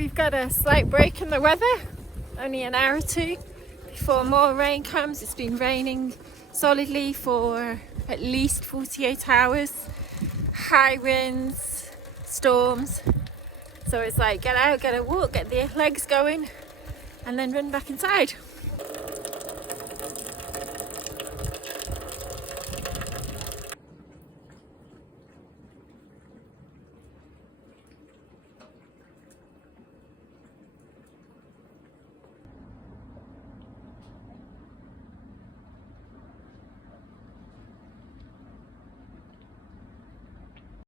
we've got a slight break in the weather, only an hour or two before more rain comes. It's been raining solidly for at least 48 hours, high winds, storms. So it's like get out, get a walk, get the legs going and then run back inside.